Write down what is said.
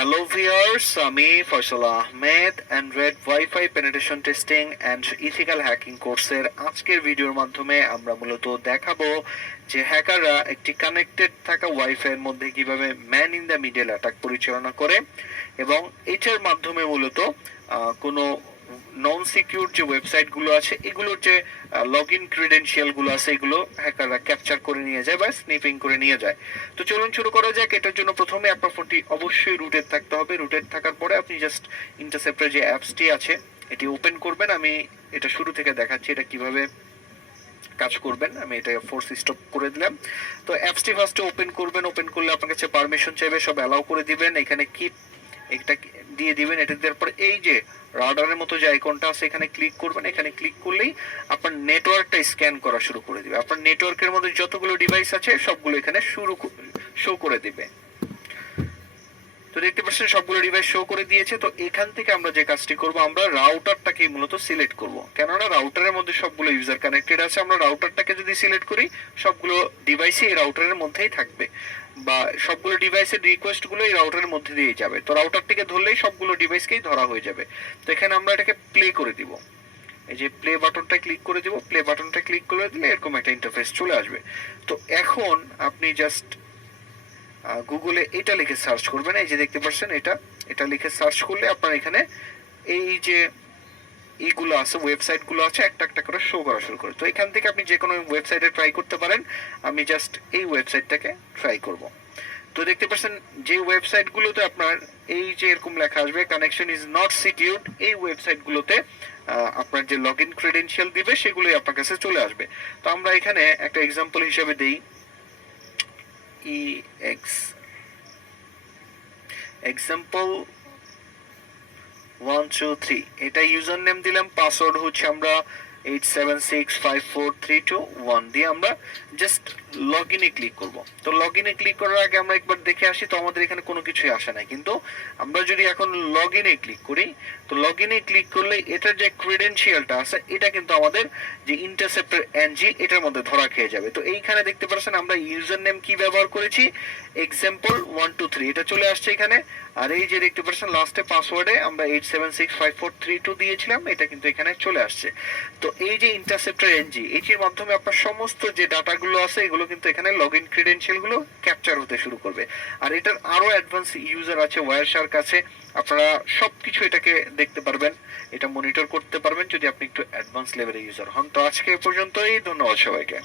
Hello viewers, আমি Faisal Ahmed Android wifi penetration testing and ethical hacking কোর্সের আজকের ভিডিওর মাধ্যমে আমরা মূলত দেখাবো যে হ্যাকাররা একটি কানেক্টেড থাকা ওয়াইফাইয়ের মধ্যে কিভাবে man in the middle attack পরিচালনা করে এবং এটার মাধ্যমে মূলত কোনো নন সিকিউর যে ওয়েবসাইটগুলো আছে এগুলোর যে লগ ইন ক্রিডেন্সিয়ালগুলো আছে এগুলো হ্যাকাররা ক্যাপচার করে নিয়ে যায় বা স্নিপিং করে নিয়ে যায়। তো চলুন শুরু করা যাক। এটার জন্য প্রথমে আপনার ফোনটি অবশ্যই রুটেড থাকতে হবে। রুটেড থাকার পরে আপনি জাস্ট ইন্টারসেপ্টর যে অ্যাপসটি আছে এটি ওপেন করবেন। আমি এটা শুরু থেকে দেখাচ্ছি এটা কিভাবে কাজ করবেন। আমি এটা ফোর্স স্টপ করে দিলাম। তো অ্যাপসটি ফার্স্টে ওপেন করবেন। ওপেন করলে আপনার কাছে পারমিশন চাইবে, সব অ্যালাউ করে দিবেন। এখানে কিপ এটা দিয়ে দিবেন। এটা দেওয়ার পর এই যে রাডারের মতো যে আইকনটা আছে এখানে ক্লিক করবেন। এখানে ক্লিক করলেই আপনার নেটওয়ার্কটা স্ক্যান করা শুরু করে দিবে। আপনার নেটওয়ার্কের মধ্যে যতগুলো ডিভাইস আছে সবগুলো এখানে শো করে দিবে। তো দেখতে পাচ্ছেন সবগুলো ডিভাইস শো করে দিয়েছে। তো এখান থেকে আমরা যে কাজটি করব, আমরা রাউটারটাকে মূলত সিলেক্ট করব, কেননা রাউটারের মধ্যে সবগুলো ইউজার কানেক্টেড আছে। আমরা রাউটারটাকে যদি সিলেক্ট করি সবগুলো ডিভাইসই এই রাউটারের মধ্যেই থাকবে বা সবগুলো ডিভাইসের রিকোয়েস্টগুলো এই রাউটারের মধ্যে দিয়ে যাবে। তো রাউটারটিকে ধরলেই সবগুলো ডিভাইসকেই ধরা হয়ে যাবে। তো এখানে আমরা এটাকে প্লে করে দিব। এই যে প্লে বাটনটা ক্লিক করে দিব। প্লে বাটনটা ক্লিক করে দিলে এরকম একটা ইন্টারফেস চলে আসবে। তো এখন আপনি জাস্ট গুগলে এটা লিখে সার্চ করবেন। এই যে দেখতে পাচ্ছেন এটা লিখে সার্চ করলে আপনার এখানে এই যে এইগুলো আছে, ওয়েবসাইটগুলো আছে, একটা একটা করে শো করা শুরু করে। তো এখান থেকে আপনি যে কোনো ওয়েবসাইটে ট্রাই করতে পারেন। আমি জাস্ট এই ওয়েবসাইটটাকে ট্রাই করব। তো দেখতে পাচ্ছেন যে ওয়েবসাইটগুলোতে আপনার এই যে এরকম লেখা আসবে কানেকশন ইজ নট সিকিউরড, এই ওয়েবসাইটগুলোতে আপনার যে লগ ইন ক্রেডেনশিয়াল দিবে সেগুলোই আপনার কাছে চলে আসবে। তো আমরা এখানে একটা এক্সাম্পল হিসেবে দিই এক্সাম্পল 1 2 3। এটা ইউজার নেম দিলাম, পাসওয়ার্ড হচ্ছে আমরা 87654321 দিয়ে আমরা জাস্ট লগ ইনে ক্লিক করব। তো লগ ইনে ক্লিক করার আগে আমরা একবার দেখে আসি। তো আমাদের এখানে কোনো কিছুই আসে নাই, কিন্তু আমরা যদি এখন লগ ইনে ক্লিক করি, তো লগ ইনে ক্লিক করলে এটার যে ক্রেডেনশিয়ালটা আছে এটা কিন্তু আমাদের যে ইন্টারসেপ্টর এনজি এটার মধ্যে ধরা খেয়ে যাবে। তো এইখানে দেখতে পাচ্ছেন আমরা ইউজার নেম কি ব্যবহার করেছি, এক্সাম্পল 1 2 3 এটা চলে আসছে এখানে। আর এই যে দেখতে পাচ্ছেন লাস্টে পাসওয়ার্ডে আমরা 87654322 দিয়েছিলাম, এটা কিন্তু এখানে চলে আসছে। তো এই যে ইন্টারসেপ্টর এনজি এটির মাধ্যমে আপনার সমস্ত যে ডাটাগুলো আছে এগুলো কিন্তু এখানে লগ ইন ক্রেডেনশিয়ালগুলো ক্যাপচার হতে শুরু করবে। আর এটার আরো অ্যাডভান্স ইউজার আছে ওয়্যারশার্ক আছে, আপনারা সবকিছু এটাকে দেখতে পারবেন, এটা মনিটর করতে পারবেন যদি আপনি একটু অ্যাডভান্স লেভেলের ইউজার হন। তো আজকে এ পর্যন্তই, ধন্যবাদ সবাইকে।